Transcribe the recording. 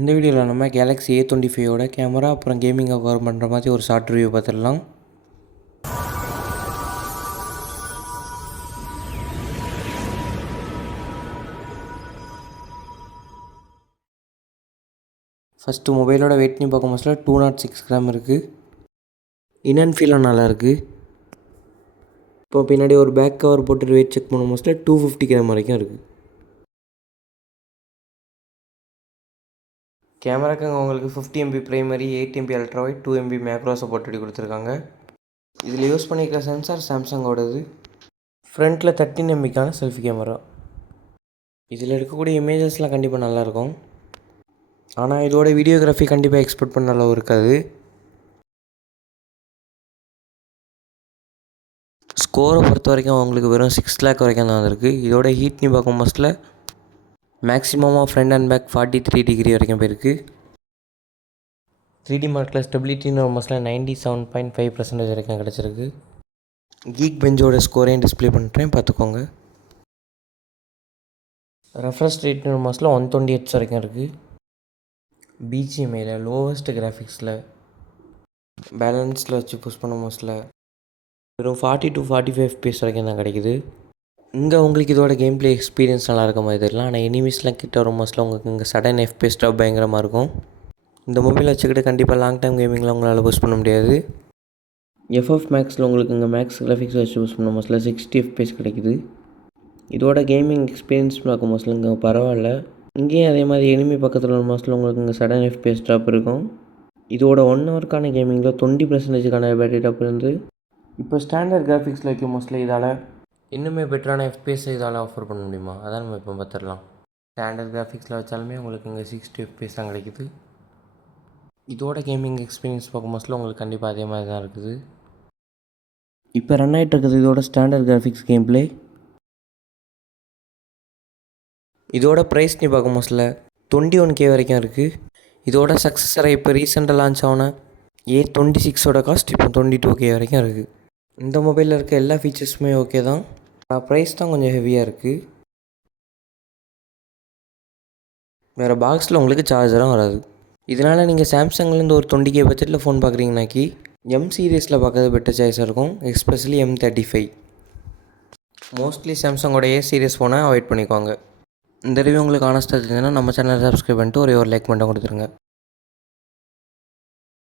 இந்த வீடியோவில் நம்ம கேலக்ஸி A25 கேமரா அப்புறம் கேமிங்கை கவர் பண்ணுற மாதிரி ஒரு ஷார்ட் ரிவ்யூ பார்த்துடலாம். ஃபஸ்ட்டு மொபைலோட வெயிட் பண்ணி பார்க்கும் போதுல 206 கிராம் இருக்குது. இன் அண்ட் ஃபீலும் நல்லாயிருக்கு. இப்போ பின்னாடி ஒரு பேக் கவர் போட்டு வெயிட் செக் பண்ணும் போதுல 250 கிராம் வரைக்கும் இருக்குது. கேமராக்கு உங்களுக்கு 50 MB primary, 8 MB ultra wide, 2 MB macro support கொடுத்துருக்காங்க. இதில் யூஸ் பண்ணியிருக்கிற சென்சார் சாம்சங்கோடது. ஃப்ரண்ட்டில் 13 MBக்கான செல்ஃபி கேமரா. இதில் இருக்கக்கூடிய இமேஜஸ்லாம் கண்டிப்பாக நல்லாயிருக்கும். ஆனால் இதோட வீடியோகிராஃபி கண்டிப்பாக எக்ஸ்பெக்ட் பண்ண அளவு இருக்காது. ஸ்கோரை பொறுத்த வரைக்கும் அவங்களுக்கு வெறும் 6 lakh வரைக்கும் தான் வந்திருக்கு. இதோட ஹீட்னு பார்க்கும் போஸ்ட்டில் மேக்ஸிமமாக ஃப்ரண்ட் அண்ட் பேக் 43 டிகிரி வரைக்கும் போயிருக்கு. 3D மார்க்கில் ஸ்டெபிலிட்டின்னு மோஸ்ட்டில் 97.5% வரைக்கும் கிடச்சிருக்கு. கீக் பெஞ்சோட ஸ்கோரையும் டிஸ்பிளே பண்ணுறேன், பார்த்துக்கோங்க. ரெஃப்ரெஷ் ரேட்னு மோஸ்ட்டில் 120 Hz வரைக்கும் இருக்குது. பிஜிஎம்ஐயில் லோவஸ்ட் கிராஃபிக்ஸில் பேலன்ஸில் வச்சு புஷ் பண்ண மோஸ்ட்டில் வெறும் 40 to 45 FPS வரைக்கும் தான் கிடைக்குது. இங்கே உங்களுக்கு இதோட கேம் ப்ளே எக்ஸ்பீரியன்ஸ் நல்லா இருக்க மாதிரி தெரியலாம். ஆனால் எனிமீஸ்லாம் கிட்ட வரும் மோஸ்ட்டில் உங்களுக்கு இங்கே சடன் FPS ட்ராப் பயங்கரமாக இருக்கும். இந்த மொபைல் வச்சுக்கிட்டு கண்டிப்பாக லாங் டைம் கேமிங்கில் உங்களால் புஷ் பண்ண முடியாது. எஃப்எஃப் மேக்ஸில் உங்களுக்கு இங்கே மேக்ஸ் கிராஃபிக்ஸ் வச்சு புஷ் பண்ண மோஸ்ட்டில் 60 FPS கிடைக்குது. இதோட கேமிங் எக்ஸ்பீரியன்ஸ் பார்க்கும் மோஸ்ட்டில் இங்கே பரவாயில்ல. இங்கேயும் அதே மாதிரி எனிமி பக்கத்தில் ஒரு மோஸ்ட்டில் உங்களுக்கு இங்கே சடன் FPS ட்ராப் இருக்கும். இதோட 1 ஹவருக்கான கேமிங்கில் 20%க்கான பேட்டரி ட்ராப் இருந்து இப்போ ஸ்டாண்டர்ட் கிராஃபிக்ஸில் வைக்கும் மோஸ்ட்லி இதால் இன்னுமே பெட்டரான FPS இதால் ஆஃபர் பண்ண முடியுமா? அதான் நம்ம இப்போ பார்த்துடலாம். ஸ்டாண்டர்ட் கிராஃபிக்ஸில் வச்சாலுமே உங்களுக்கு இங்கே 60 FPS தான் கிடைக்குது. இதோட கேமிங் எக்ஸ்பீரியன்ஸ் பார்க்கும் மோஸ்ட்ல உங்களுக்கு கண்டிப்பாக அதே மாதிரி தான் இருக்குது. இப்போ ரன் ஆகிட்டு இருக்குது இதோட ஸ்டாண்டர்ட் கிராஃபிக்ஸ் கேம் ப்ளே. இதோட ப்ரைஸ்னு பார்க்கும் மோஸ்ட்ல 21K வரைக்கும் இருக்குது. இதோட சக்ஸஸரை இப்போ ரீசெண்டாக லான்ச் ஆன A26 காஸ்ட் இப்போ 22K வரைக்கும் இருக்குது. இந்த மொபைலில் இருக்க எல்லா ஃபீச்சர்ஸுமே ஓகே தான். ஆனால் ப்ரைஸ் தான் கொஞ்சம் ஹெவியாக இருக்குது. வேறு பாக்ஸில் உங்களுக்கு சார்ஜரும் வராது. இதனால் நீங்கள் சாம்சங்லேருந்து ஒரு 20K பட்ஜெட்டில் ஃபோன் பார்க்குறீங்கனாக்கி எம் சீரீஸில் பார்க்கறது பெட்டர் சாய்ஸாக இருக்கும். Especially M35. மோஸ்ட்லி சாம்சங்கோட A சீரீஸ் ஃபோனை அவாய்ட் பண்ணிக்குவாங்க. இந்த ரிவ்யூ உங்களுக்கு ஆனஸ்ட்டாக இருந்ததுன்னா நம்ம சேனலை சப்ஸ்கிரைப் பண்ணிட்டு ஒரு லைக் மட்டும் கொடுத்துருங்க.